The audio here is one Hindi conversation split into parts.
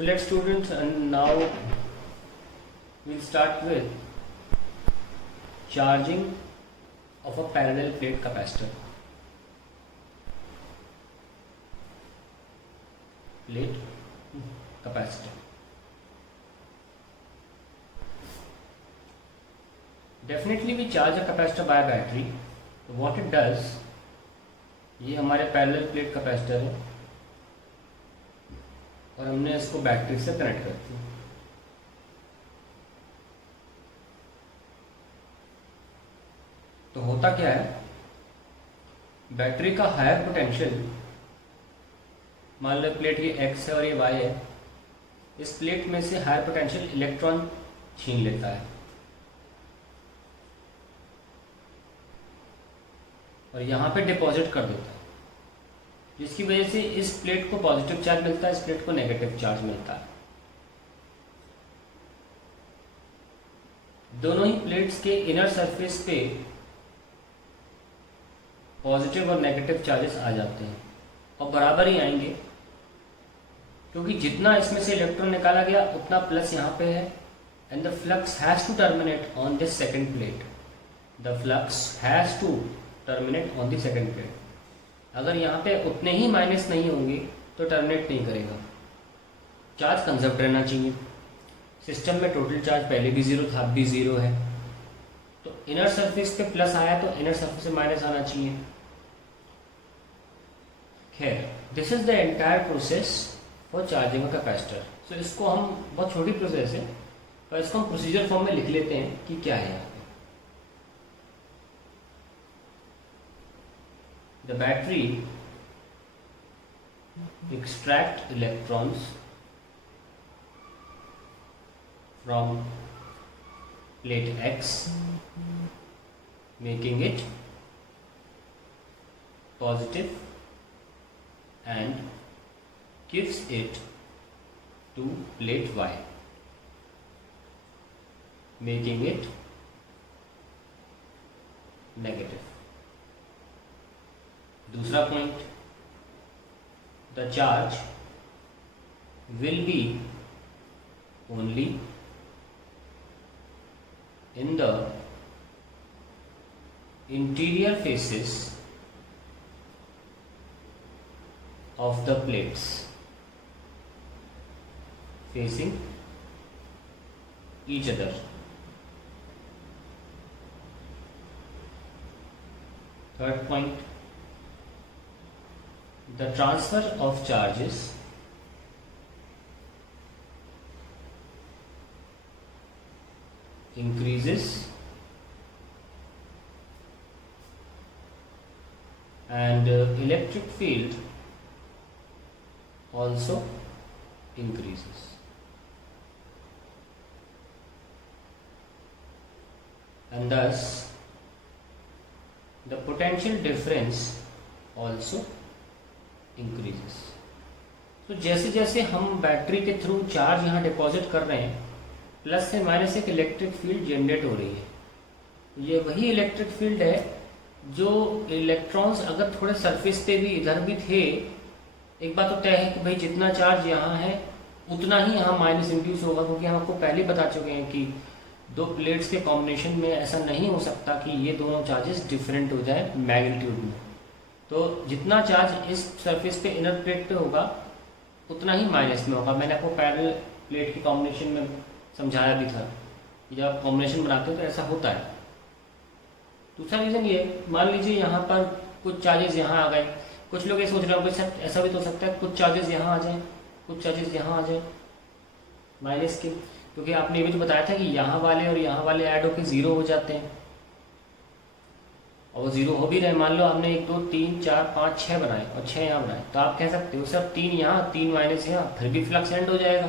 So let's students, and now we'll start with charging of a parallel plate capacitor. Plate capacitor. Definitely we charge a capacitor by a battery. So what it does, ये हमारे पैरेलल प्लेट कैपेसिटर है और हमने इसको बैटरी से कनेक्ट कर दिया। तो होता क्या है, बैटरी का हायर पोटेंशियल, मान लो प्लेट ये एक्स है और ये वाई है, इस प्लेट में से हायर पोटेंशियल इलेक्ट्रॉन छीन लेता है और यहाँ पे डिपॉजिट कर देता है, जिसकी वजह से इस प्लेट को पॉजिटिव चार्ज मिलता है, इस प्लेट को नेगेटिव चार्ज मिलता है। दोनों ही प्लेट्स के इनर सरफेस पे पॉजिटिव और नेगेटिव चार्जेस आ जाते हैं और बराबर ही आएंगे, क्योंकि जितना इसमें से इलेक्ट्रॉन निकाला गया उतना प्लस यहाँ पे है। And the flux has to terminate on this second plate. The flux has to terminate on the second plate. अगर यहाँ पे उतने ही माइनस नहीं होंगे तो टर्मिनेट नहीं करेगा। चार्ज कंजर्व रहना चाहिए। सिस्टम में टोटल चार्ज पहले भी जीरो था, अब भी जीरो है, तो इनर सरफेस पे प्लस आया तो इनर सरफेस से माइनस आना चाहिए। खैर, this is the entire process for charging a capacitor. So इसको हम, बहुत छोटी प्रोसेस है और इसको हम प्रोसीजर फॉर्म में लिख लेते हैं कि क्या है। The battery extract electrons from plate X, making it positive, and gives it to plate Y, making it negative. दूसरा point, the charge will be only in the interior faces of the plates facing each other. Third point, the transfer of charges increases and electric field also increases. And thus the potential difference also increases. तो जैसे जैसे हम बैटरी के थ्रू चार्ज यहाँ डिपॉजिट कर रहे हैं, प्लस से माइनस एक इलेक्ट्रिक फील्ड जनरेट हो रही है। ये वही इलेक्ट्रिक फील्ड है जो इलेक्ट्रॉन्स अगर थोड़े सरफेस पे भी इधर भी थे, एक बात तो तय है कि भाई जितना चार्ज यहाँ है उतना ही यहाँ माइनस इंड्यूस होगा, क्योंकि हम आपको पहले बता चुके हैं कि दो प्लेट्स के कॉम्बिनेशन में ऐसा नहीं हो सकता कि ये दोनों चार्जेस डिफरेंट हो जाए मैग्नीट्यूड में। तो जितना चार्ज इस सरफेस पे इनर प्लेट पे होगा उतना ही माइनस में होगा। मैंने आपको पैरेलल प्लेट के कॉम्बिनेशन में समझाया भी था कि जब आप कॉम्बिनेशन बनाते हो तो ऐसा होता है। दूसरा रीज़न ये, मान लीजिए यहाँ पर कुछ चार्जेस यहाँ आ गए, कुछ लोग ये सोच रहे होंगे सर ऐसा भी तो हो सकता है कुछ चार्जेस यहाँ आ जाए, कुछ चार्जेस यहाँ आ जाए माइनस के, क्योंकि आपने ये भी तो बताया था कि यहाँ वाले और यहाँ वाले ऐड होकर ज़ीरो हो जाते हैं और वो जीरो हो भी रहे। मान लो आपने 1 2 3 4 5 6 बनाए और 6 यहाँ बनाए, तो आप कह सकते हो सर 3 यहाँ 3 माइनस यहाँ, फिर भी फ्लक्स एंड हो जाएगा।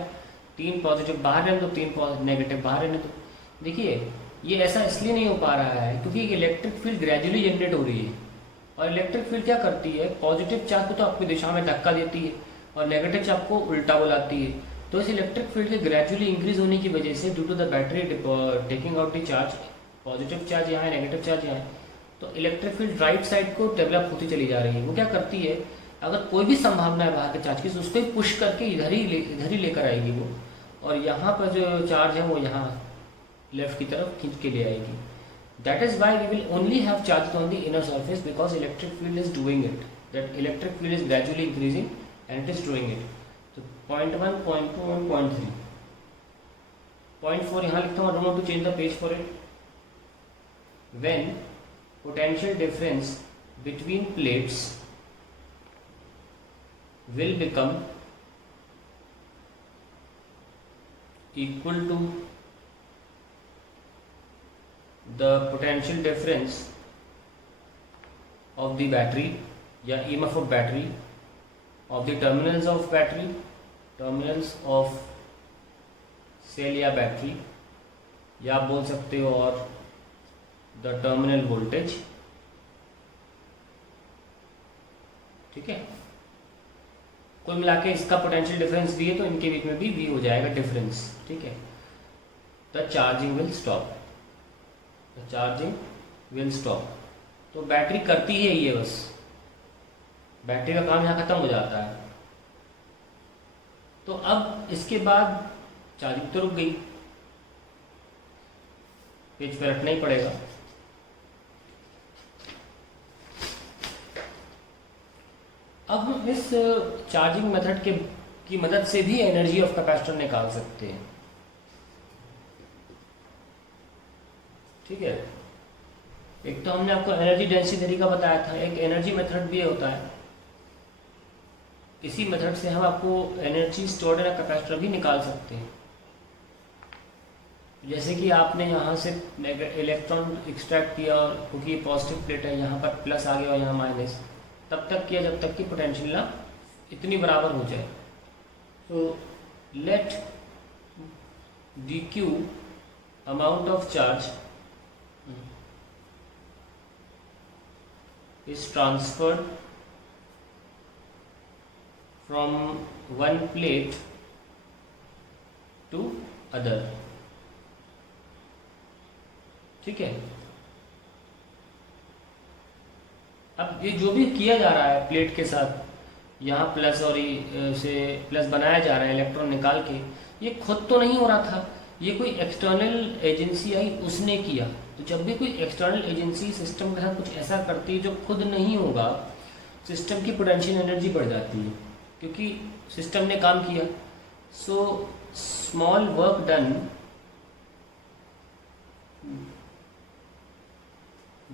3 पॉजिटिव बाहर रहने तो 3 नेगेटिव बाहर रहने तो। देखिए ये ऐसा इसलिए नहीं हो पा रहा है क्योंकि इलेक्ट्रिक फील्ड ग्रेजुअली जनरेट हो रही है और इलेक्ट्रिक फील्ड क्या करती है, पॉजिटिव चार्ज को तो आपकी दिशा में धक्का देती है और नेगेटिव चार्ज को उल्टा बुलाती है। तो इस इलेक्ट्रिक फील्ड के ग्रेजुअली इंक्रीज होने की वजह से due to the battery taking out the charge, positive charge यहाँ है नेगेटिव चार्ज यहाँ है, तो इलेक्ट्रिक फील्ड राइट साइड को डेवलप होती चली जा रही है। वो क्या करती है, अगर कोई भी संभावना है बाहर के चार्ज की तो उसको ही पुश करके इधर ही लेकर आएगी वो, और यहाँ पर जो चार्ज है वो यहाँ लेफ्ट की तरफ खींच के ले आएगी. That is why we will only have charge on the inner surface because electric field is doing it. That electric field is gradually increasing and it is doing it. तो 0.1, 0.2 और 0.3. 0.4 यहाँ लिखता हूँ. I don't want to change the page for it. When potential difference between plates will become equal to the potential difference of the battery या EMF of battery of the terminals of battery, terminals of cell या बैटरी, या आप बोल सकते हो और द टर्मिनल वोल्टेज. ठीक है, कुल मिला के इसका पोटेंशियल डिफरेंस भी है तो इनके बीच में भी V हो जाएगा डिफरेंस. ठीक है, the charging will stop. The charging will stop. तो बैटरी करती है ये, बस बैटरी का काम यहाँ खत्म हो जाता है. तो अब इसके बाद चार्जिंग तो रुक गई, पेज पे रखना ही पड़ेगा. अब हम इस चार्जिंग मेथड की मदद से भी एनर्जी ऑफ कैपेसिटर निकाल सकते हैं. ठीक है, एक तो हमने आपको एनर्जी डेंसिटी तरीका बताया था, एक एनर्जी मेथड भी होता है. इसी मेथड से हम आपको एनर्जी स्टोर्ड इन कैपेसिटर भी निकाल सकते हैं. जैसे कि आपने यहाँ से इलेक्ट्रॉन एक्सट्रैक्ट किया और क्योंकि पॉजिटिव प्लेट है यहाँ पर प्लस आ गया और यहाँ माइनस, तब तक किया जब तक कि पोटेंशियल ना इतनी बराबर हो जाए. तो let dq amount of charge is transferred from one plate to other. ठीक है, अब ये जो भी किया जा रहा है प्लेट के साथ, यहाँ प्लस और से प्लस बनाया जा रहा है इलेक्ट्रॉन निकाल के, ये खुद तो नहीं हो रहा था, ये कोई एक्सटर्नल एजेंसी आई उसने किया. तो जब भी कोई एक्सटर्नल एजेंसी सिस्टम के साथ कुछ ऐसा करती है जो खुद नहीं होगा, सिस्टम की पोटेंशियल एनर्जी बढ़ जाती है क्योंकि सिस्टम ने काम किया. So small work done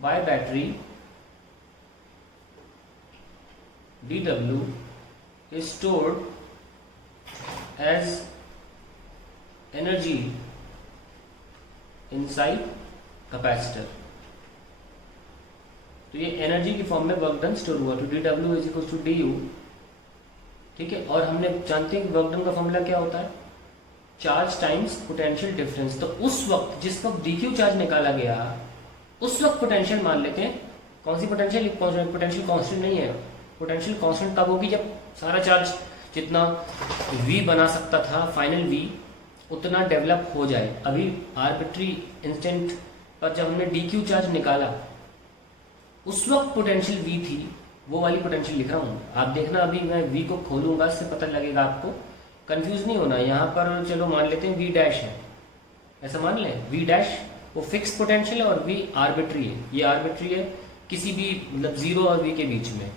by battery dW is stored as energy inside capacitor. तो ये एनर्जी की फॉर्म में वर्क डन स्टोर हुआ. तो dW is equal to du. ठीक है, और हमने जानते हैं कि वर्क डन का फॉर्मूला क्या होता है, चार्ज टाइम्स पोटेंशियल डिफरेंस. तो उस वक्त जिस वक्त dq चार्ज निकाला गया उस वक्त पोटेंशियल मान लेते हैं. कौन सी पोटेंशियल? पोटेंशियल कांस्टेंट नहीं है. पोटेंशियल कांस्टेंट तब होगी जब सारा चार्ज जितना V बना सकता था फाइनल V उतना डेवलप हो जाए. अभी आर्बिट्री इंस्टेंट पर जब हमने dq चार्ज निकाला उस वक्त पोटेंशियल V थी, वो वाली पोटेंशियल लिख रहा हूँ. आप देखना, अभी मैं V को खोलूंगा, इससे पता लगेगा आपको, कंफ्यूज नहीं होना. यहाँ पर चलो मान लेते हैं V डैश है, ऐसा मान लें. V डैश वो फिक्स पोटेंशियल है और V आर्बिट्री है. ये आर्बिट्री है किसी भी मतलब 0 और V के बीच में,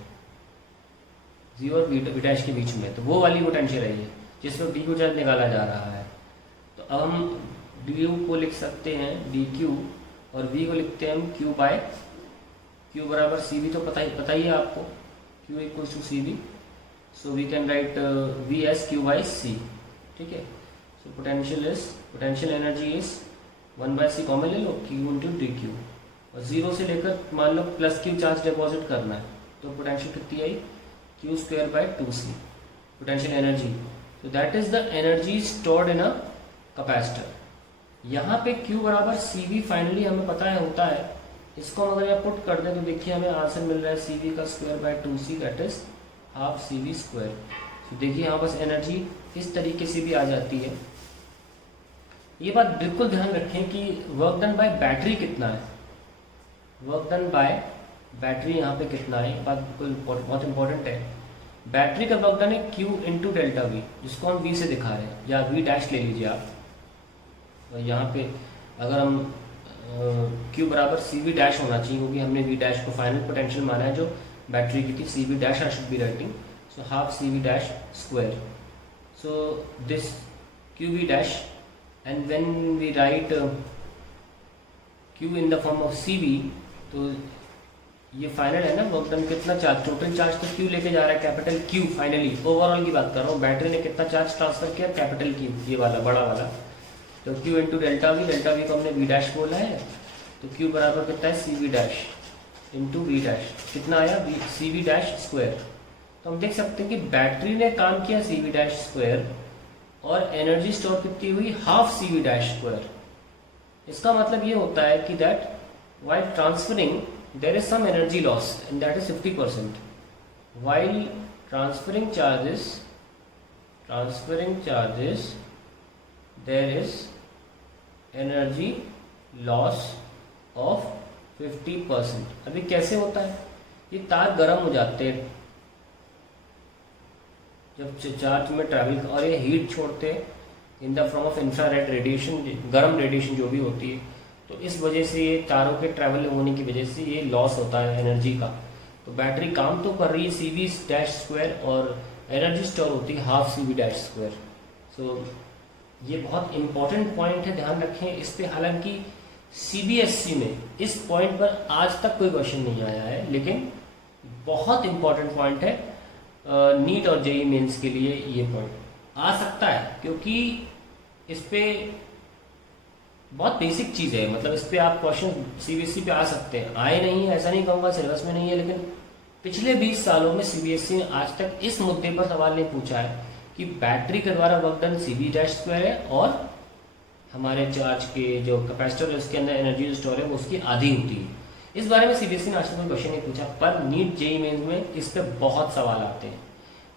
0 और V डैश के बीच में. तो वो वाली पोटेंशियल है ये जिसमें dq चार्ज निकाला जा रहा है. तो अब हम du को लिख सकते हैं dq और V को लिखते हैं हम q बाय q बराबर cv. तो पता ही है आपको q equals to cv. So we can write V as q by c. ठीक है, so potential energy is 1/c common ले लो, q इंटू dq, और 0 से लेकर मान लो प्लस q चार्ज डिपॉजिट करना है. तो पोटेंशियल कितनी आई, q square by 2c potential energy. तो that is the energy stored in a capacitor. यहाँ पे q बराबर cv फाइनली हमें पता है होता है. इसको हम अगर यहाँ पुट कर दें तो देखिए हमें आंसर मिल रहा है cv का square by 2c that is half cv square. तो देखिए यहाँ बस एनर्जी इस तरीके से भी आ जाती है. ये बात बिल्कुल ध्यान रखें कि वर्क डन बाय बैटरी कितना है, वर्क डन बाय बैटरी यहाँ पे कितना है, बात बिल्कुल बहुत इंपॉर्टेंट है. बैटरी का वर्क डन है Q इंटू डेल्टा वी, जिसको हम V से दिखा रहे हैं, या V डैश ले लीजिए आप। तो यहाँ पे अगर हम Q बराबर CV डैश होना चाहिए, क्योंकि हमने V डैश को फाइनल पोटेंशियल माना है जो बैटरी की थी। CV dash I should be writing, so half CV dash square, so this QV dash, and when we write Q in the form of CV, तो ये फाइनल है ना वर्क डन, कितना चार्ज, टोटल चार्ज तो Q लेके जा रहा है, कैपिटल Q। फाइनली ओवरऑल की बात कर रहा हूँ, बैटरी ने कितना चार्ज ट्रांसफर किया, कैपिटल Q, ये वाला बड़ा वाला। तो Q इंटू डेल्टा वी को हमने V डैश बोला है, तो Q बराबर कितना है CV dash into V dash, कितना आया CV डैश स्क्वायर। तो हम देख सकते हैं कि बैटरी ने काम किया CV डैश स्क्वायर, और एनर्जी स्टोर कितनी हुई, हाफ CV डैश स्क्वायर। इसका मतलब ये होता है कि that while transferring there is some energy loss, and that is 50%. While transferring charges there is energy loss of 50%. अभी कैसे होता है, ये तार गर्म हो जाते हैं जब चार्ज में ट्रैवल, और ये हीट छोड़ते हैं इन the form of infrared radiation, गर्म रेडिएशन जो भी होती है। तो इस वजह से ये तारों के ट्रैवल होने की वजह से ये लॉस होता है एनर्जी का। तो बैटरी काम तो कर रही है CV डैश स्क्वायर, और एनर्जी स्टोर होती है हाफ CV डैश स्क्वायर। सो ये बहुत इंपॉर्टेंट पॉइंट है, ध्यान रखें इस पे। हालांकि CBSE में इस पॉइंट पर आज तक कोई क्वेश्चन नहीं आया है, लेकिन बहुत इंपॉर्टेंट पॉइंट है नीट और JEE मेंस के लिए। ये पॉइंट आ सकता है क्योंकि इस पे बहुत बेसिक चीज़ है, मतलब इस पे आप क्वेश्चन CBSE पे आ सकते हैं। आए नहीं है ऐसा नहीं कहूँगा, सिलेबस में नहीं है, लेकिन पिछले 20 सालों में CBSE ने आज तक इस मुद्दे पर सवाल नहीं पूछा है कि बैटरी के द्वारा work done CV dash square है, और हमारे चार्ज के जो कैपेसिटर है उसके अंदर एनर्जी स्टोर है वो उसकी आधी होती है। इस बारे में CBSE ने आज तक कोई क्वेश्चन नहीं पूछा, पर नीट JEE मेंस में इस पर बहुत सवाल आते हैं।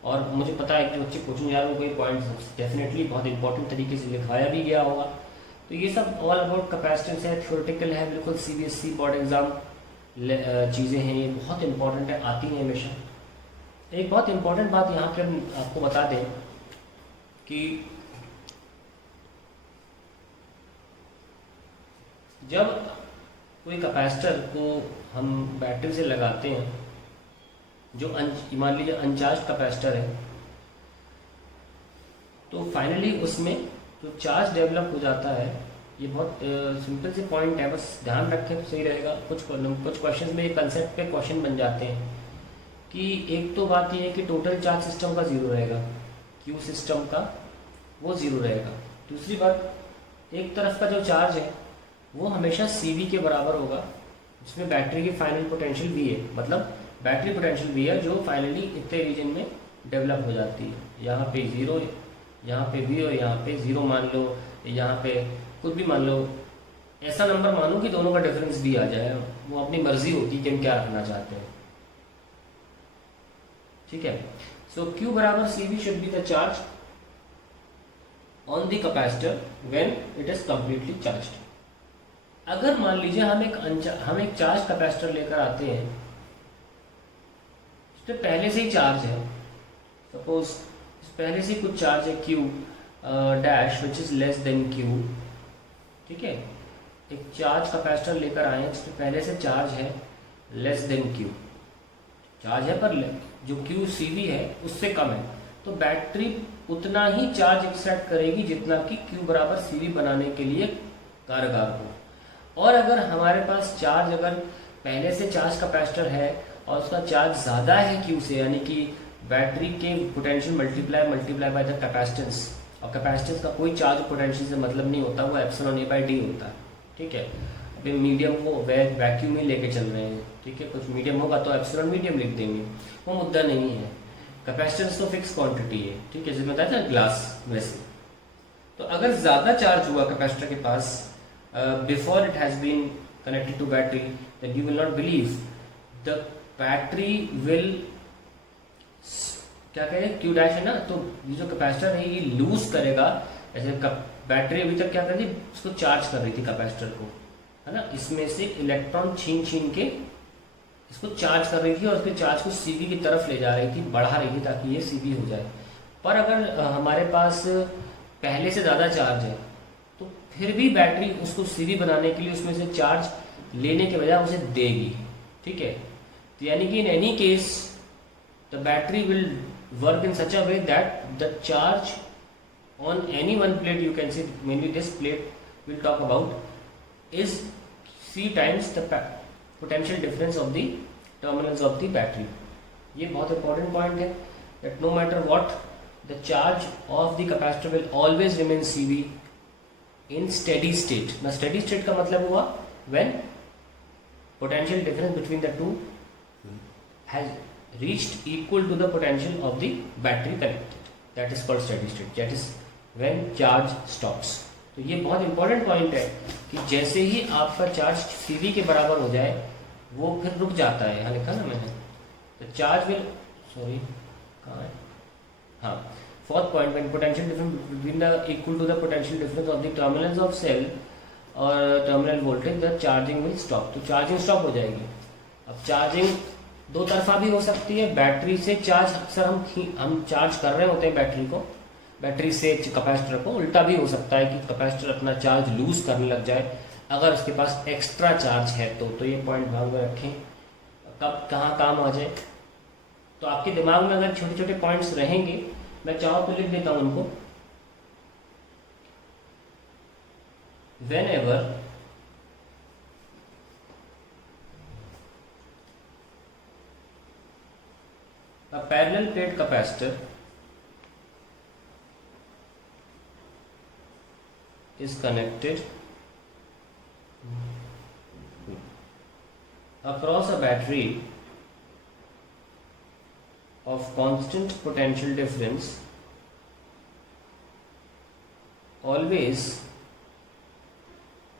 और मुझे पता है कि जो बच्चे कोचिंग जा रहे हैं कोई पॉइंट डेफिनेटली बहुत इंपॉर्टेंट तरीके से लिखवाया भी गया होगा। तो ये सब ऑल अबाउट कैपेसिटेंस है, थ्योरेटिकल है, बिल्कुल CBSE बोर्ड एग्जाम चीज़ें हैं, ये बहुत इंपॉर्टेंट है, आती हैं हमेशा। एक बहुत इंपॉर्टेंट बात यहाँ पे हम आपको बता दें कि जब कोई कैपेसिटर को हम बैटरी से लगाते हैं, जो मान लीजिए अनचार्ज कैपेसिटर है, तो फाइनली उसमें जो चार्ज डेवलप हो जाता है, ये बहुत सिंपल से पॉइंट है, बस ध्यान रखें तो सही रहेगा। कुछ क्वेश्चन में ये कंसेप्ट पे क्वेश्चन बन जाते हैं कि एक तो बात ये है कि टोटल चार्ज सिस्टम का जीरो रहेगा, Q सिस्टम का वो जीरो रहेगा। दूसरी बात, एक तरफ का जो चार्ज है वो हमेशा CV के बराबर होगा, जिसमें बैटरी की फाइनल पोटेंशियल V है, मतलब बैटरी पोटेंशियल V है जो फाइनली इतने रीजन में डेवलप हो जाती है। यहाँ पे 0, यहाँ पे V और यहाँ पे 0 मान लो, यहाँ पे कुछ भी मान लो, ऐसा नंबर मानो कि दोनों का डिफरेंस भी आ जाए, वो अपनी मर्जी होती है कि हम क्या रखना चाहते हैं। ठीक है, सो Q बराबर CV should be the charge on the capacitor when it is completely charged. अगर मान लीजिए हम एक चार्ज कैपेसिटर लेकर आते हैं, तो पहले से ही चार्ज है, सपोज पहले से कुछ चार्ज है Q dash which is less than Q। ठीक है, एक चार्ज कैपेसिटर लेकर आए जिसमें पहले से चार्ज है लेस देन Q, चार्ज है पर जो Q CV है उससे कम है, तो बैटरी उतना ही चार्ज एक्सट्रैक्ट करेगी जितना कि Q बराबर CV बनाने के लिए कारगर हो। और अगर हमारे पास चार्ज, अगर पहले से चार्ज कैपेसिटर है और उसका चार्ज ज़्यादा है Q से, यानी कि बैटरी के potential multiply by the capacitance, और कैपेसिटेंस का कोई चार्ज पोटेंशियल से मतलब नहीं होता, वो एप्सिलॉन A/d होता है। ठीक है, अभी मीडियम को वैक्यूम ही लेके चल रहे हैं। ठीक है, कुछ मीडियम होगा तो एप्सिलॉन मीडियम लिख देंगे, वो मुद्दा नहीं है। कैपेसिटेंस तो फिक्स क्वांटिटी है। ठीक है, जैसे बताया था ग्लास वैसे। तो अगर ज़्यादा चार्ज हुआ कैपेसिटर के पास before it has been connected to battery, then you will not believe the battery will, क्या कहें, Q डैश है ना, तो ये जो कैपेसिटर है ये लूज करेगा। जैसे बैटरी अभी तक क्या कर रही थी, उसको चार्ज कर रही थी कैपेसिटर को, है ना, इसमें से इलेक्ट्रॉन छीन के इसको चार्ज कर रही थी और उसके चार्ज को सीवी की तरफ ले जा रही थी, बढ़ा रही थी ताकि ये सीवी हो जाए। पर अगर हमारे पास पहले से ज़्यादा चार्ज है तो फिर भी बैटरी उसको सीवी बनाने के लिए उसमें से चार्ज लेने के बजाय उसे देगी। ठीक है, तो यानी कि in any case the battery will work in such a way that the charge on any one plate, you can see mainly this plate we'll talk about, is C times the potential difference of the terminals of the battery. ये बहुत important point है that no matter what the charge of the capacitor will always remain CV in steady state. ना steady state का मतलब हुआ when potential difference between the two has reached equal to the potential of the battery connected. That is called steady state. That is when charge stops. तो ये बहुत इंपॉर्टेंट पॉइंट है कि जैसे ही आपका चार्ज सीवी के बराबर हो जाए वो फिर रुक जाता है। यहाँ लिखा ना मैंने, तो चार्ज विल, सॉरी कहाँ है, हाँ, fourth point, when potential difference between the equal to the potential difference of the terminals of cell और terminal voltage the charging will stop. तो चार्जिंग स्टॉप हो जाएगी। अब चार्जिंग दो तरफा भी हो सकती है। बैटरी से चार्ज अक्सर हम चार्ज कर रहे होते हैं बैटरी को, बैटरी से कैपेसिटर को। उल्टा भी हो सकता है कि कैपेसिटर अपना चार्ज लूज करने लग जाए अगर उसके पास एक्स्ट्रा चार्ज है तो ये पॉइंट ध्यान में रखें, कब कहाँ काम आ जाए। तो आपके दिमाग में अगर छोटे छोटे पॉइंट्स रहेंगे, मैं चाहूँ तो लिख देता हूँ उनको। whenever a parallel plate capacitor is connected across a battery of constant potential difference, always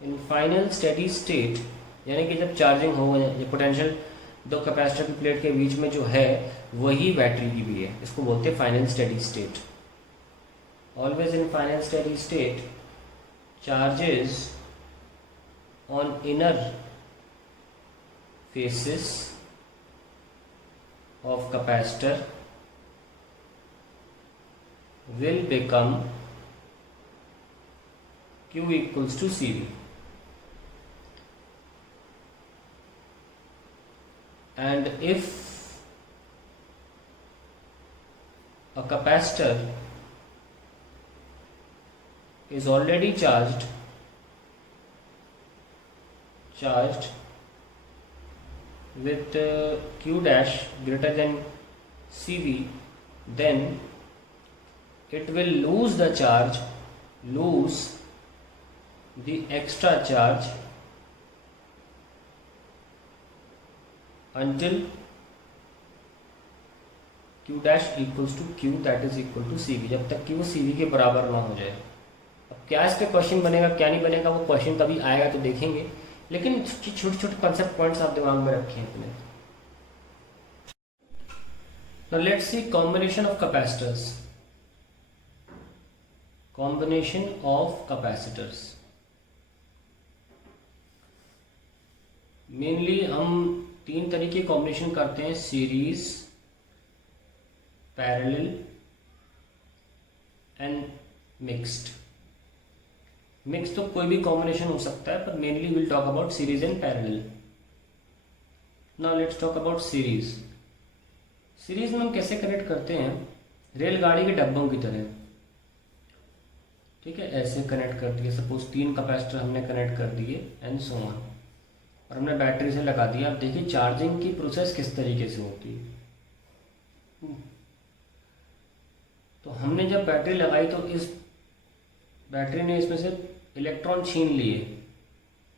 in final steady state, यानी कि जब चार्जिंग हो, ये पोटेंशियल दो कैपेसिटर की प्लेट के बीच में जो है वही बैटरी की भी है, इसको बोलते हैं final steady state. Always in final steady state charges on inner faces of capacitor will become Q equals to CV, and if a capacitor is already charged with Q dash greater than CV, then it will lose the extra charge until Q dash equals to Q, that is equal to CV, जब तक कि वो CV के बराबर ना हो जाए। अब क्या इस पे क्वेश्चन बनेगा क्या नहीं बनेगा वो क्वेश्चन कभी आएगा तो देखेंगे, लेकिन छोटे छोटे कंसेप्ट पॉइंट्स आप दिमाग में रखें अपने। Now let's see combination of capacitors. Combination of capacitors. Mainly हम तीन तरीके कॉम्बिनेशन करते हैं, series, parallel and mixed. Mix तो कोई भी कॉम्बिनेशन हो सकता है, पर mainly will talk about series and parallel. Now let's talk about series. Series में हम कैसे कनेक्ट करते हैं, रेलगाड़ी के डब्बों की तरह। ठीक है, ऐसे कनेक्ट कर दिए, सपोज 3 कैपेसिटर हमने कनेक्ट कर दिए एंड सो ऑन, और हमने बैटरी से लगा दिया। अब देखिए चार्जिंग की प्रोसेस किस तरीके से होती है। तो हमने जब बैटरी लगाई तो इस बैटरी ने इसमें से इलेक्ट्रॉन छीन लिए,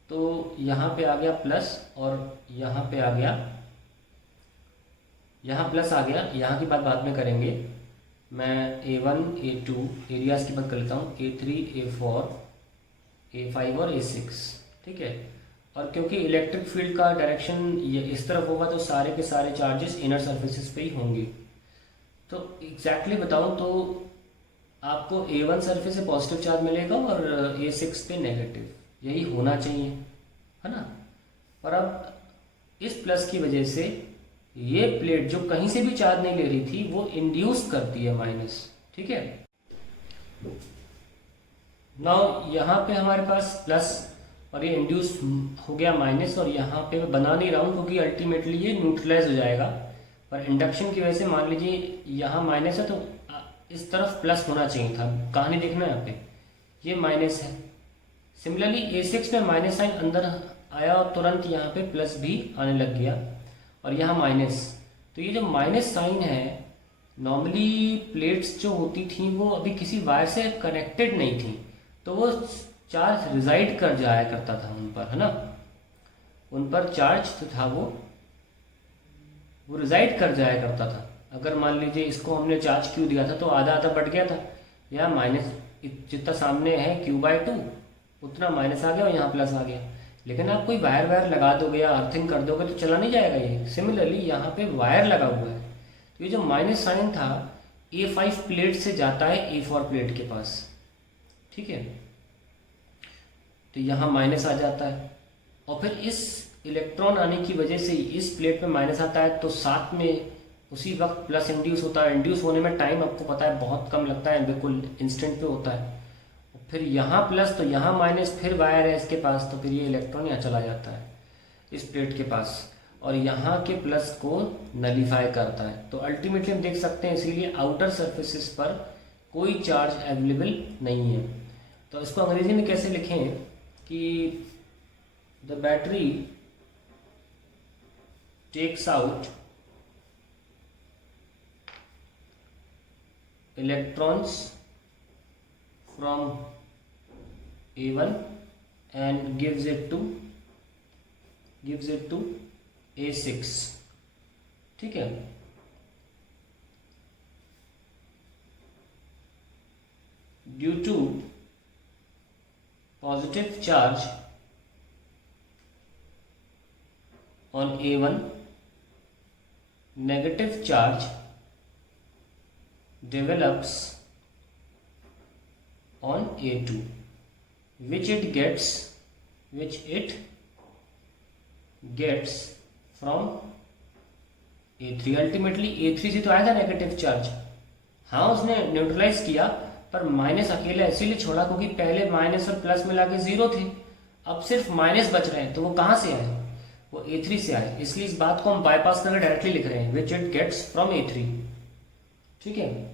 तो यहाँ पे आ गया प्लस और यहाँ पे आ गया, यहाँ प्लस आ गया। यहाँ की बात बाद में करेंगे, मैं A1 A2 एरियाज की बात कर लेता हूँ, A3 A4 A5 और A6। ठीक है, और क्योंकि इलेक्ट्रिक फील्ड का डायरेक्शन ये इस तरफ होगा तो सारे के सारे चार्जेस इनर सर्फेसिस पे ही होंगे। तो एग्जैक्टली बताऊँ तो आपको A1 सरफेस से पॉजिटिव चार्ज मिलेगा और A6 पे नेगेटिव, यही होना चाहिए, है ना। और अब इस प्लस की वजह से ये प्लेट जो कहीं से भी चार्ज नहीं ले रही थी वो इंड्यूस करती है माइनस, ठीक है। नाउ यहाँ पे हमारे पास प्लस और ये इंड्यूस हो गया माइनस, और यहाँ पे मैं बना नहीं रहा हूँ क्योंकि अल्टीमेटली ये न्यूट्रलाइज हो जाएगा। पर इंडक्शन की वजह से मान लीजिए यहाँ माइनस है तो इस तरफ प्लस होना चाहिए था, कहानी देखना यहाँ पे, ये माइनस है। सिमिलरली A6 में माइनस साइन अंदर आया और तुरंत यहाँ पे प्लस भी आने लग गया, और यहाँ माइनस। तो ये जो माइनस साइन है, नॉर्मली प्लेट्स जो होती थी वो अभी किसी वायर से कनेक्टेड नहीं थी, तो वो चार्ज रिजाइड कर जाया करता था उन पर, है ना। उन पर चार्ज तो था वो रिजाइड कर जाया करता था। अगर मान लीजिए इसको हमने चार्ज क्यू दिया था तो आधा आधा बढ़ गया था, या माइनस जितना सामने है Q/2 उतना माइनस आ गया और यहाँ प्लस आ गया। लेकिन आप कोई वायर लगा दोगे या अर्थिंग कर दोगे तो चला नहीं जाएगा ये। सिमिलरली यहाँ पे वायर लगा हुआ है, तो ये जो माइनस साइन था A5 प्लेट से जाता है A4 प्लेट के पास, ठीक है। तो यहाँ माइनस आ जाता है, और फिर इस इलेक्ट्रॉन आने की वजह से इस प्लेट पे माइनस आता है, तो साथ में उसी वक्त प्लस इंड्यूस होता है। इंड्यूस होने में टाइम आपको पता है बहुत कम लगता है, बिल्कुल इंस्टेंट पे होता है। फिर यहाँ प्लस तो यहाँ माइनस, फिर वायर है इसके पास, तो फिर ये इलेक्ट्रॉन यहाँ चला जाता है इस प्लेट के पास, और यहाँ के प्लस को नलीफाई करता है। तो अल्टीमेटली हम देख सकते हैं इसीलिए आउटर सरफेसेस पर कोई चार्ज अवेलेबल नहीं है। तो इसको अंग्रेजी में कैसे लिखें कि the battery takes out electrons from A1 and gives it to A6, ठीक है। Due to positive charge on A1, negative charge develops on A2, which it gets from A3। Ultimately A3 से तो आया था नेगेटिव चार्ज, हाँ उसने न्यूट्रलाइज किया, पर माइनस अकेला इसीलिए छोड़ा क्योंकि पहले माइनस और प्लस मिला के 0 थे, अब सिर्फ माइनस बच रहे हैं। तो वो कहाँ से आए, वो A3 से आए, इसलिए इस बात को हम बाईपास करके डायरेक्टली लिख रहे हैं which it gets from A3, ठीक है।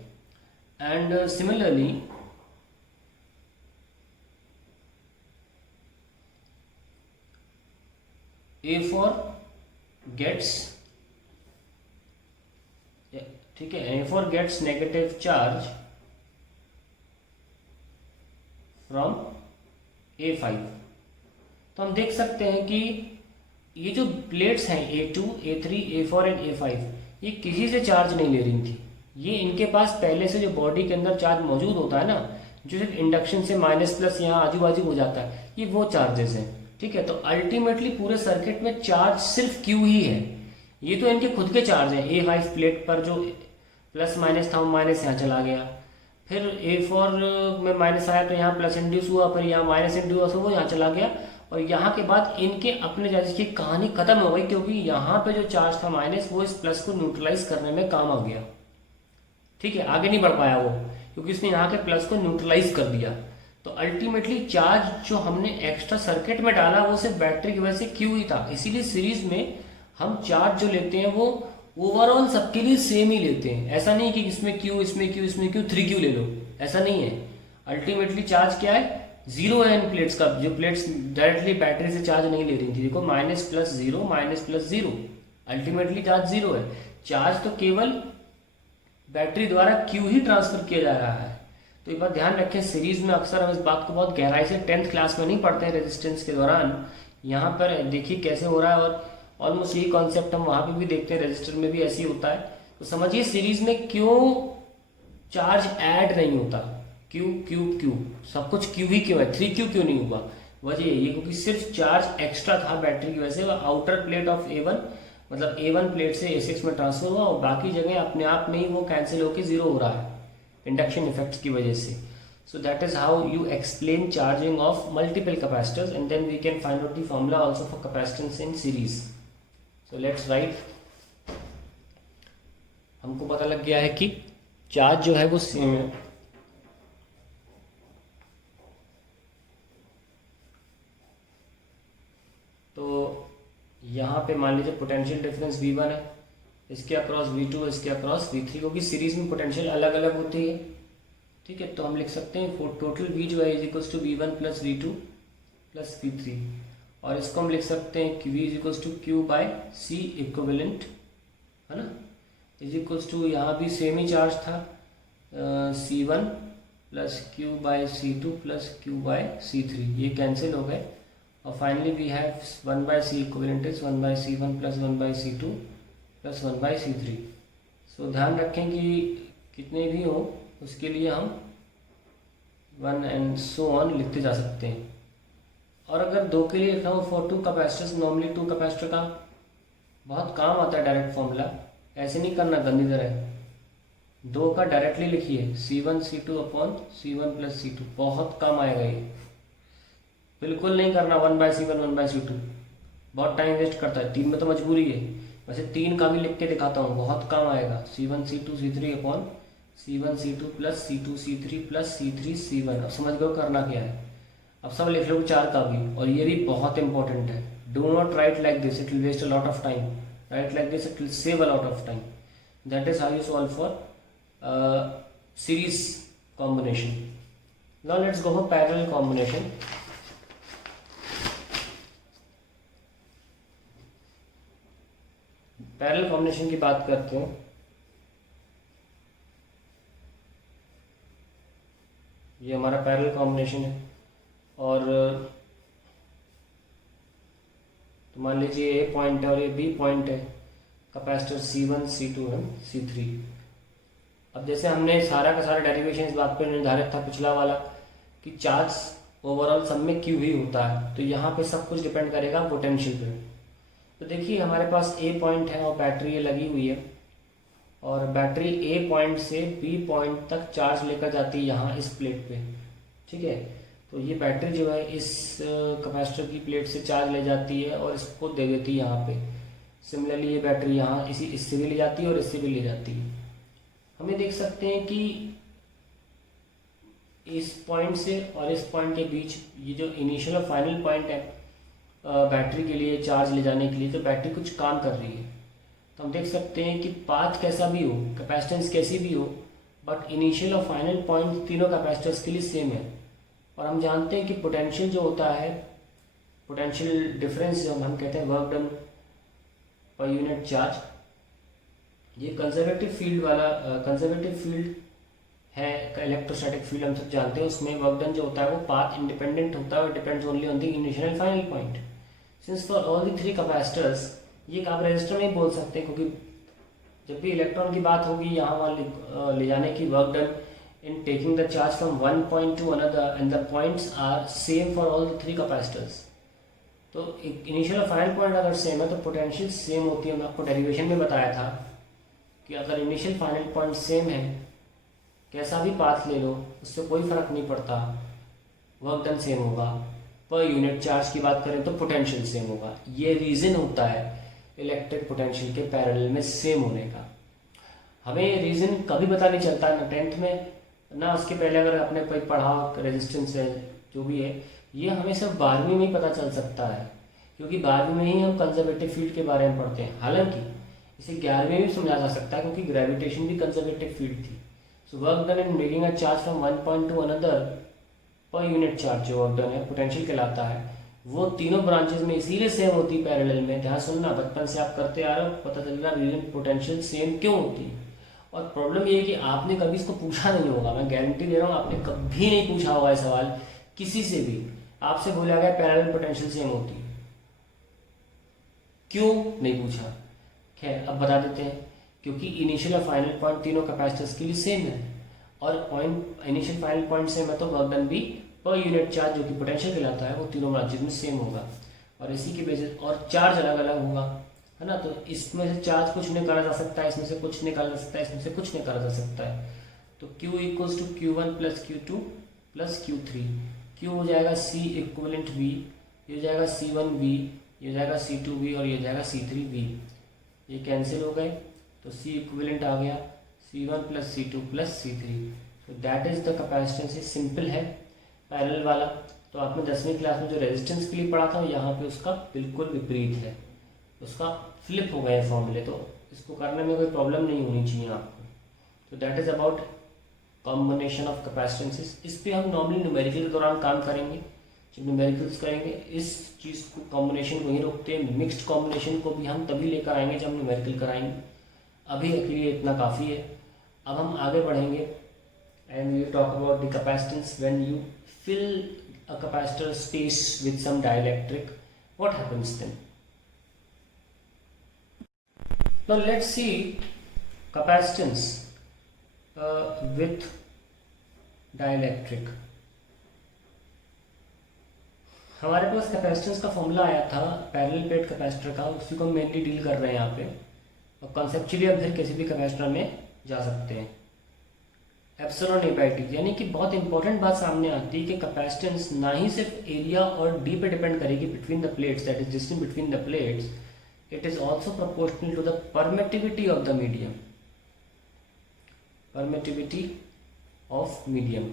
एंड सिमिलरली A4 गेट्स, ठीक है, A4 gets negative charge from A5। तो हम देख सकते हैं कि ये जो प्लेट्स हैं A2, A3, A4 and A5, ये किसी से चार्ज नहीं ले रही थी। ये इनके पास पहले से जो बॉडी के अंदर चार्ज मौजूद होता है ना, जो सिर्फ इंडक्शन से माइनस प्लस यहाँ आजू बाजू हो जाता है, ये वो चार्जेस हैं, ठीक है। तो अल्टीमेटली पूरे सर्किट में चार्ज सिर्फ Q ही है। ये तो इनके खुद के चार्ज हैं। A5 प्लेट पर जो प्लस माइनस था वो माइनस यहाँ चला गया, फिर A4 में माइनस आया तो यहाँ प्लस इंड्यूस हुआ, फिर यहाँ माइनस इंड्यूस हुआ, यहाँ चला गया, और यहाँ के बाद इनके अपने चार्ज की कहानी खत्म हो गई, क्योंकि यहाँ पे जो चार्ज था माइनस वो इस प्लस को न्यूट्रलाइज करने में काम आ गया, ठीक है। आगे नहीं बढ़ पाया वो, क्योंकि इसने यहाँ के प्लस को न्यूट्रलाइज कर दिया। तो अल्टीमेटली चार्ज जो हमने एक्स्ट्रा सर्किट में डाला वो सिर्फ बैटरी की वजह से Q ही था। इसीलिए सीरीज में हम चार्ज जो लेते हैं वो ओवरऑल सबके लिए सेम ही लेते हैं। ऐसा नहीं कि इसमें Q, इसमें Q, इसमें Q, 3Q ले लो, ऐसा नहीं है। अल्टीमेटली चार्ज क्या है, 0 है इन प्लेट्स का। जो प्लेट्स डायरेक्टली बैटरी से चार्ज नहीं ले रही थी, देखो minus plus zero, ultimately charge 0 है। चार्ज तो केवल बैटरी द्वारा Q ही ट्रांसफर किया जा रहा है। तो एक बात ध्यान रखें, सीरीज में अक्सर हम इस बात को बहुत गहराई से 10th क्लास में नहीं पढ़ते हैं रेजिस्टेंस के दौरान। यहाँ पर देखिए कैसे हो रहा है, और ऑलमोस्ट यही कॉन्सेप्ट हम वहाँ पे भी देखते हैं, रजिस्टर में भी ऐसे ही होता है। तो समझिए सीरीज में क्यों चार्ज ऐड नहीं होता, क्यू सब कुछ Q ही क्यों है, 3Q क्यों नहीं हुआ। वजह यही है क्योंकि सिर्फ चार्ज एक्स्ट्रा था बैटरी की वजह से, आउटर प्लेट ऑफ A1 मतलब A1 प्लेट से A6 में ट्रांसफर हुआ, और बाकी जगह अपने आप में ही वो कैंसिल होकर 0 हो रहा है इंडक्शन इफेक्ट्स की वजह से। So that is how you explain charging of multiple capacitors, and then we can find out the formula also for capacitance in series. So let's write, हमको पता लग गया है कि चार्ज जो है वो सेम है। तो यहाँ पे मान लीजिए पोटेंशियल डिफरेंस V1 है, इसके अक्रॉस V2, इसके अक्रॉस V3, क्योंकि सीरीज में पोटेंशियल अलग अलग होती है। ठीक है, तो हम लिख सकते हैं टोटल V जो है is equals to V1 plus V2 plus V3, और इसको हम लिख सकते हैं कि V is equals to Q by C equivalent, है ना, इज इक्वल्स टू, यहाँ भी सेम ही चार्ज था, C1 plus Q by C2 plus Q by C3, ये कैंसिल हो गए, और finally we have 1 by C equivalent is 1 by C1 plus 1 by C2 plus 1 by C3। So ध्यान रखें कि कितने भी हो उसके लिए हम 1 एंड सो ऑन लिखते जा सकते हैं। और अगर 2 के लिए लिखना हो फॉर 2 कैपेसिटर्स, नॉर्मली 2 कैपेसिटर का बहुत काम आता है डायरेक्ट फॉर्मूला, ऐसे नहीं करना गंदी तरह, 2 का डायरेक्टली लिखिए C1 C2 upon C1 plus C2, बहुत काम आएगा ये, बिल्कुल नहीं करना 1 बाय C1 1 बाय C2, बहुत टाइम वेस्ट करता है, 3 में तो मजबूरी है, वैसे 3 का भी लिख के दिखाता हूँ, बहुत काम आएगा, C1 C2 C3 upon C1 C2 plus C2 C3 plus C3 C1। अब समझ गए करना क्या है। अब सब लिख लो 4 का भी, और ये भी बहुत इंपॉर्टेंट है, do not write like this, it will waste a lot of time, write like this, it will save a lot of time. That is how you solve for series combination. Now let's go for parallel combination. Parallel combination की बात करते हैं। ये हमारा पैरेलल कॉम्बिनेशन है, और तो मान लीजिए ए पॉइंट है और ये बी पॉइंट है, कैपेसिटर C1 C2 है C3। अब जैसे हमने सारा का सारा डेरिवेशन इस बात पर निर्धारित था पिछला वाला कि चार्ज ओवरऑल सब में क्यू ही होता है, तो यहाँ पे सब कुछ डिपेंड करेगा पोटेंशियल पे। तो देखिए हमारे पास ए पॉइंट है और बैटरी लगी हुई है, और बैटरी ए पॉइंट से बी पॉइंट तक चार्ज लेकर जाती है यहाँ इस प्लेट पे। ठीक है, तो ये बैटरी जो है इस कैपेसिटर की प्लेट से चार्ज ले जाती है और इसको दे देती है यहाँ पे। सिमिलरली ये बैटरी यहाँ इससे भी ले जाती है और इससे भी ले जाती है। हमें देख सकते हैं कि इस पॉइंट से और इस पॉइंट के बीच ये जो इनिशियल और फाइनल पॉइंट है बैटरी के लिए चार्ज ले जाने के लिए, तो बैटरी कुछ काम कर रही है। तो हम देख सकते हैं कि पाथ कैसा भी हो, कैपेसिटेंस कैसी भी हो, बट इनिशियल और फाइनल पॉइंट तीनों कैपेसिटर्स के लिए सेम है। और हम जानते हैं कि पोटेंशियल जो होता है, पोटेंशियल डिफरेंस जो हम कहते हैं work done per unit charge, ये कंजर्वेटिव फील्ड वाला कंजर्वेटिव फील्ड है, इलेक्ट्रोस्टैटिक फील्ड हम सब जानते हैं, उसमें वर्क डन जो होता है वो पाथ इंडिपेंडेंट होता है और depends only on the initial and final point. Since for all the 3 capacitors, ये आप रजिस्टर में बोल सकते हैं, क्योंकि जब भी इलेक्ट्रॉन की बात होगी यहाँ वहाँ ले जाने की, work done in taking the charge from one point to another and the points are same for all the 3 capacitors. तो इनिशियल और फाइनल पॉइंट अगर सेम है तो पोटेंशियल सेम होती है। मैं आपको डेरिवेशन में बताया था कि अगर इनिशियल फाइनल पॉइंट सेम है, कैसा भी पाथ ले लो उससे कोई फर्क नहीं पड़ता, वर्क डन सेम होगा। पर यूनिट चार्ज की बात करें तो पोटेंशियल सेम होगा। ये रीजन होता है इलेक्ट्रिक पोटेंशियल के पैरेलल में सेम होने का। हमें रीजन कभी पता नहीं चलता, ना 10th में ना उसके पहले अगर आपने कोई पढ़ा रेजिस्टेंस है जो भी है, ये हमें सिर्फ 12वीं में ही पता चल सकता है, क्योंकि 12वीं में ही हम कंजर्वेटिव फील्ड के बारे में पढ़ते हैं। हालांकि इसे 11वीं में भी समझा जा सकता है, क्योंकि ग्रेविटेशन भी कंजर्वेटिव फील्ड थी। So work done in making a charge from one point to another per unit charge जो वर्क डन है पोटेंशियल कहलाता है, वो तीनों ब्रांचेस में इसीलिए सेम होती है पैरेलल में। ध्यान सुनना, बचपन से आप करते आ रहे हो, पता चल रहा रीजन पोटेंशियल सेम क्यों होती है। और प्रॉब्लम ये है कि आपने कभी इसको पूछा नहीं होगा, मैं गारंटी दे रहा हूँ आपने कभी नहीं पूछा होगा ये सवाल किसी से भी। आपसे बोला गया पैरेलल पोटेंशियल सेम होती है, क्यों नहीं पूछा। खैर अब बता देते हैं, क्योंकि इनिशियल और फाइनल पॉइंट तीनों कैपेसिटर्स के लिए सेम है, और point initial final point same है तो वर्क डन भी पर यूनिट चार्ज जो कि पोटेंशियल कहलाता है वो तीनों ब्रांचेज में सेम होगा। और इसी की वजह और चार्ज अलग अलग होगा, है ना। तो इसमें से चार्ज कुछ निकाला जा सकता है, इसमें से कुछ निकाला जा सकता है, इसमें से कुछ निकाला जा सकता है। तो Q equals to Q1 plus Q2 plus Q3। Q हो जाएगा C इक्वलेंट V, ये हो जाएगा C1V ये हो जाएगा C2V और ये हो जाएगा C3V, ये कैंसिल हो गए तो C इक्विवेलेंट आ गया C1 plus C2 plus C3। तो दैट इज द कैपेसिटेंस। ये सिंपल है पैरेलल वाला। तो आपने 10वीं क्लास में जो रेजिस्टेंस के लिए पढ़ा था यहाँ पे उसका बिल्कुल विपरीत है, उसका फ्लिप हो गए फॉर्मूले। तो इसको करने में कोई प्रॉब्लम नहीं होनी चाहिए आपको। तो that is about combination of capacitances. इस पे हम नॉर्मली न्यूमेरिकल के दौरान काम करेंगे। जब न्यूमेरिकल्स करेंगे इस चीज़ को, कॉम्बिनेशन को ही रोकते हैं। मिक्स्ड कॉम्बिनेशन को भी हम तभी लेकर आएंगे जब न्यूमेरिकल कराएंगे। अभी के लिए इतना काफ़ी है। अब हम आगे बढ़ेंगे and we talk about the capacitance when you fill a capacitor space with some dielectric. What happens then? Now let's see capacitance with dielectric. हमारे पास कैपेसिटेंस का फॉर्मूला आया था पैरेलल प्लेट कैपेसिटर का, उसी को हम मेनली डील कर रहे हैं यहाँ पे। और कॉन्सेप्चुअली हम फिर किसी भी कैपेसिटर में जा सकते हैं। एप्सिलॉन ए बाई डी, यानी कि बहुत इंपॉर्टेंट बात सामने आती है कि कैपेसिटेंस ना ही सिर्फ एरिया और डी पे डिपेंड करेगी between the plates, that is distance between the plates, it is also proportional to the permittivity of the medium, permittivity of medium.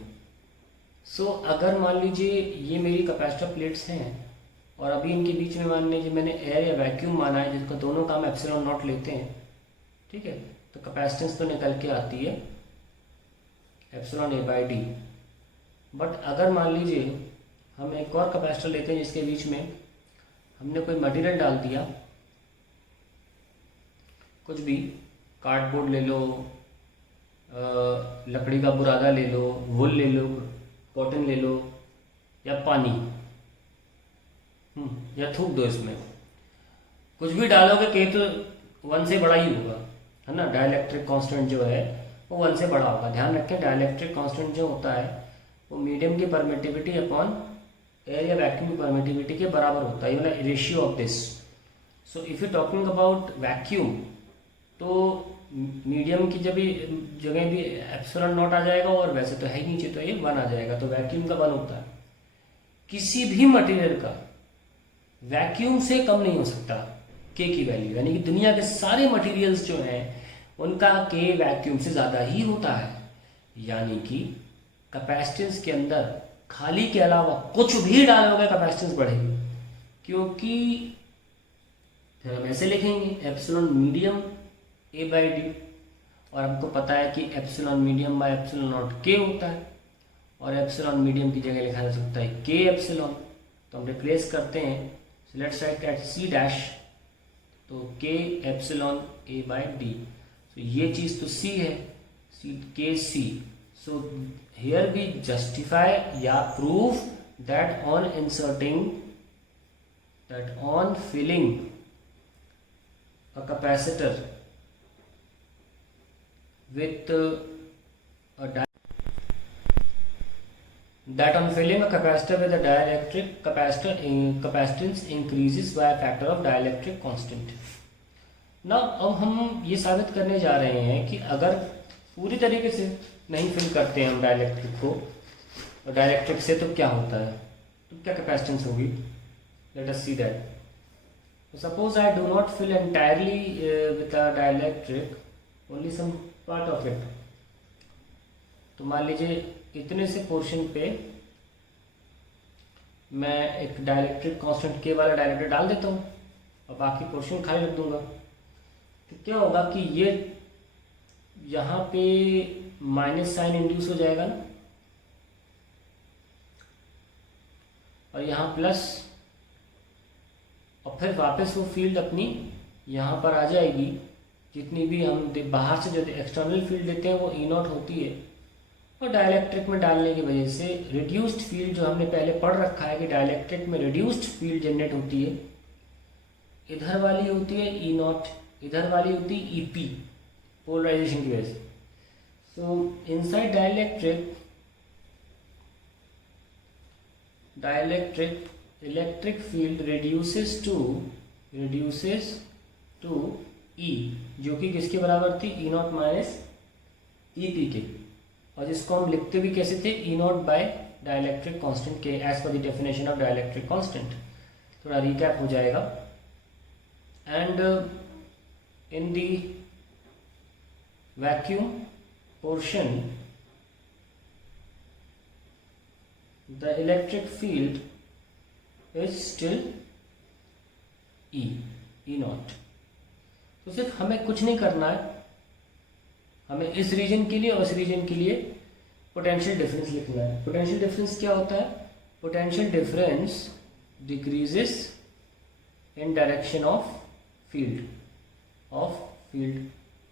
So अगर मान लीजिए ये मेरी कैपेसिटर प्लेट्स हैं और अभी इनके बीच में मान लीजिए मैंने एयर या वैक्यूम माना है जिसका दोनों काम एप्सिलॉन नॉट लेते हैं, ठीक है, तो कैपेसिटेंस तो निकल के आती है epsilon A by D. But अगर मान लीजिए हम एक और कैपेसिटर लेते हैं जिसके बीच में हमने कोई मटेरियल डाल दिया, कुछ भी, कार्डबोर्ड ले लो, लकड़ी का बुरादा ले लो, वुल ले लो, कॉटन ले लो, या पानी, या थूक दो, इसमें कुछ भी डालोगे के तो 1 से बड़ा ही होगा, है ना। डाइलेक्ट्रिक कांस्टेंट जो है वो 1 से बड़ा होगा। ध्यान रखें डाइलेक्ट्रिक कांस्टेंट जो होता है वो मीडियम की परमिटिविटी अपॉन एयर या वैक्यूम की परमिटिविटी के बराबर होता है, मतलब ratio of this. So if you talking about vacuum तो मीडियम की जगह भी एप्सिलॉन नॉट आ जाएगा और वैसे तो है ही नीचे तो ये 1 आ जाएगा, तो वैक्यूम का 1 होता है। किसी भी मटेरियल का वैक्यूम से कम नहीं हो सकता के की वैल्यू, यानी कि दुनिया के सारे मटेरियल्स जो हैं उनका के वैक्यूम से ज्यादा ही होता है। यानी कि कैपेसिटेंस के अंदर खाली के अलावा कुछ भी डालोगे कैपेसिटेंस बढ़ेगी, क्योंकि फिर हम ऐसे लिखेंगे epsilon medium A by D, और हमको पता है कि epsilon medium by epsilon not के होता है, और एप्सिलॉन मीडियम की जगह लिखा जा सकता है के एप्सिलॉन। तो हम रिप्लेस करते हैं, let's write at C dash, तो K epsilon A by D. ये चीज तो C है, K C. So here we justify या prove that on inserting, that on filling a capacitor with that on filling a capacitor with a dielectric capacitance increases by a factor of dielectric constant. Now अब हम ये साबित करने जा रहे हैं कि अगर पूरी तरीके से नहीं फिल करते हैं हम डाइलेक्ट्रिक को, और डाइलेक्ट्रिक से तो क्या होता है, तो क्या कैपेसिटेंस होगी, let us see that. Suppose I do not fill entirely with a dielectric, only some part of it. तो मान लीजिए इतने से पोर्शन पे मैं एक डाइलेक्ट्रिक कांस्टेंट के वाला डाइलेक्ट्रिक डाल देता हूँ और बाकी पोर्शन खाली रख दूंगा. तो क्या होगा कि ये यहाँ पे माइनस साइन इंड्यूस हो जाएगा ना, और यहाँ प्लस, और फिर वापस वो फील्ड अपनी यहाँ पर आ जाएगी. जितनी भी हम बाहर से जो एक्सटर्नल फील्ड देते हैं वो ई नॉट होती है, और डाइलेक्ट्रिक में डालने की वजह से रिड्यूस्ड फील्ड जो हमने पहले पढ़ रखा है कि डाइलेक्ट्रिक में रिड्यूस्ड फील्ड जनरेट होती है. इधर वाली होती है ई नॉट, इधर वाली होती है ई पी, पोलराइजेशन की वजह से. So inside dielectric electric field reduces to E, जो कि किसके बराबर थी, E naught minus E P के, और जिसको हम लिखते भी कैसे थे, E naught by dielectric constant के, as per the definition of dielectric constant. थोड़ा रिकैप हो जाएगा. and in the vacuum portion the electric field is still E not. तो सिर्फ हमें कुछ नहीं करना है, हमें इस रीजन के लिए और इस रीजन के लिए पोटेंशियल डिफरेंस लिखना है। पोटेंशियल डिफरेंस क्या होता है? Potential difference decreases in direction of field.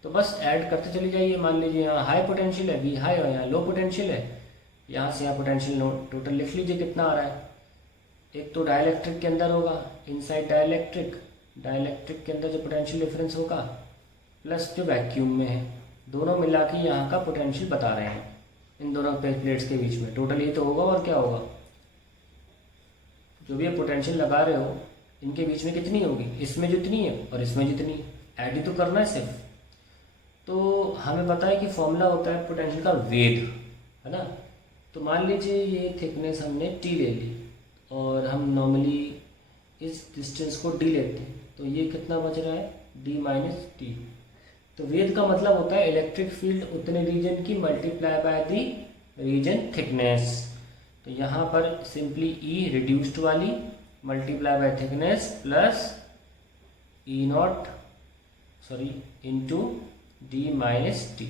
तो बस ऐड करते चले जाइए। मान लीजिए यहाँ हाई पोटेंशियल है, वी हाई, और यहाँ लो पोटेंशियल है, यहाँ से यहाँ पोटेंशियल टोटल लिख लीजिए कितना आ रहा है। एक तो डाइलेक्ट्रिक के अंदर होगा, इनसाइड डाइलेक्ट्रिक के अंदर जो पोटेंशियल डिफरेंस होगा, प्लस जो वैक्यूम में है, दोनों मिला के यहाँ का पोटेंशियल बता रहे हैं इन दोनों प्लेट्स के बीच में। टोटल ये तो होगा, और क्या होगा, जो भी आप पोटेंशियल लगा रहे हो इनके बीच में कितनी होगी, इसमें जितनी है और इसमें जितनी, ऐड ही तो करना है सिर्फ। तो हमें पता है कि फॉर्मूला होता है पोटेंशियल का वेग, है ना। तो मान लीजिए ये थिकनेस हमने टी ले ली, और हम नॉर्मली इस डिस्टेंस को डी लेते हैं, तो ये कितना बच रहा है, डी माइनस टी। तो वेग का मतलब होता है इलेक्ट्रिक फील्ड उतने रीजन की multiply by the region thickness. तो यहाँ पर सिंपली ई रिड्यूस्ड वाली multiply by thickness plus E naught into D minus T.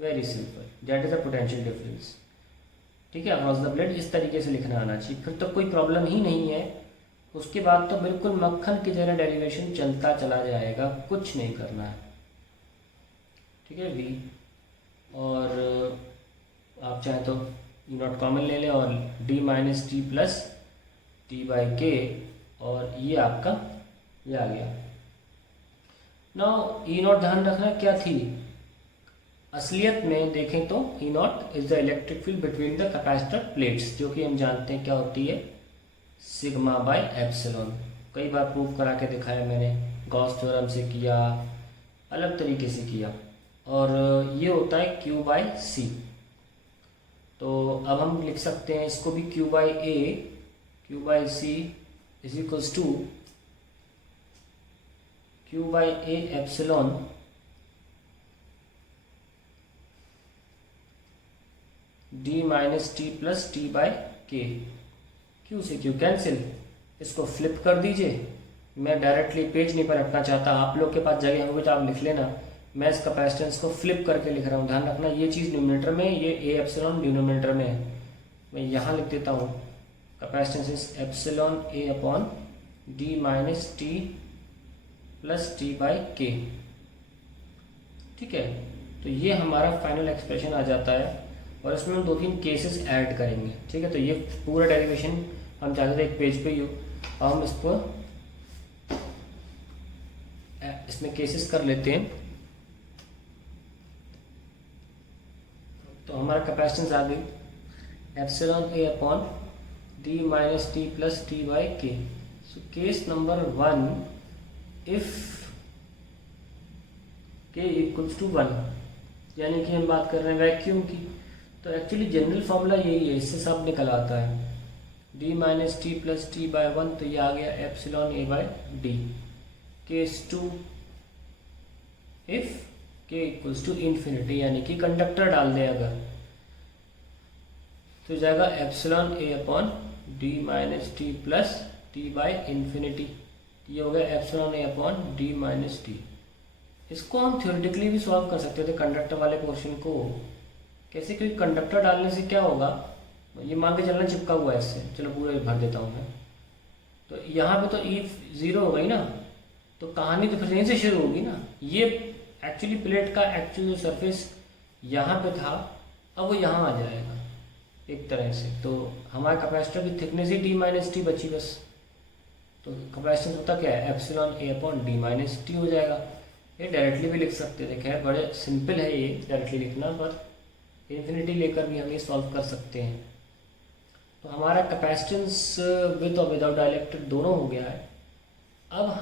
Very simple, that is the potential difference. ठीक है, अक्रॉस द प्लेट इस तरीके से लिखना आना चाहिए, फिर तो कोई प्रॉब्लम ही नहीं है। उसके बाद तो बिल्कुल मक्खन की तरह डेरिवेशन चलता चला जाएगा, कुछ नहीं करना है। ठीक है, वी, और आप चाहें तो ई नॉट कॉमन ले लें और D minus T plus T by के, और ये आपका ये आ गया। नाउ ई नॉट ध्यान रखना क्या थी, असलियत में देखें तो E naught is the electric field between the capacitor plates, जो कि हम जानते हैं क्या होती है, सिग्मा बाय एप्सिलॉन। कई बार प्रूव करा के दिखाया मैंने, गॉस थ्योरम से किया, अलग तरीके से किया, और ये होता है क्यू बाय सी। तो अब हम लिख सकते हैं इसको भी Q by C is equals to Q by A epsilon D minus T plus T by K. Q से क्यू कैंसिल, इसको फ्लिप कर दीजिए। मैं डायरेक्टली पेज नहीं पलटना चाहता, आप लोग के पास जगह होगी तो आप लिख लेना, मैं इस कैपेसिटेंस को फ्लिप करके लिख रहा हूँ। ध्यान रखना ये चीज़ न्यूमरेटर में, ये ए एप्सिलॉन डिनोमिनेटर में है। मैं यहाँ लिख देता हूँ capacitance is epsilon A upon D minus T plus T by के। ठीक है, तो ये हमारा फाइनल एक्सप्रेशन आ जाता है, और इसमें हम 2-3 केसेस ऐड करेंगे। ठीक है, तो ये पूरा डेरिवेशन हम चाहते थे एक पेज पे ही हो, और हम इसको इसमें केसेस कर लेते हैं। तो हमारा कैपेसिटेंस आ गई epsilon A upon D minus T plus T by के। सो केस नंबर 1, इफ के इक्वल्स टू 1, यानी कि हम बात कर रहे हैं वैक्यूम की। तो एक्चुअली जनरल फॉर्मूला यही है, इससे सब निकल आता है, D minus T plus T by 1, तो ये आ गया epsilon A by D. Case 2, if के इक्वल्स टू इन्फिनिटी, यानी कि कंडक्टर डाल दें अगर, तो जाएगा epsilon A upon D minus T plus T by infinity. ये हो गया एप्सिलॉन ए अपॉन डी माइनस टी। इसको हम थ्योरेटिकली भी सॉल्व कर सकते थे कंडक्टर वाले पोर्शन को। कैसे, क्योंकि कंडक्टर डालने से क्या होगा, ये मान के चलना चिपका हुआ है इससे, चलो पूरा भर देता हूँ मैं। तो यहाँ पे तो ई 0 हो गई ना, तो कहानी तो फिर यहीं से शुरू होगी ना। ये एक्चुअली प्लेट का एक्चुअल जो सरफेस यहाँ पे था, अब वो यहाँ आ जाएगा एक तरह से। तो हमारे कैपेसिटर की थिकनेस ही डी माइनस टी बची बस। तो कैपेसिटेंस होता क्या है, एप्सिलॉन ए अपॉन डी माइनस टी हो जाएगा। ये डायरेक्टली भी लिख सकते थे, खैर बड़े सिंपल है ये डायरेक्टली लिखना, पर इन्फिनिटी लेकर भी हम ये सॉल्व कर सकते हैं। तो हमारा कैपेसिटेंस विद और विदाउट डाइलेक्ट्रिक दोनों हो गया है। अब हम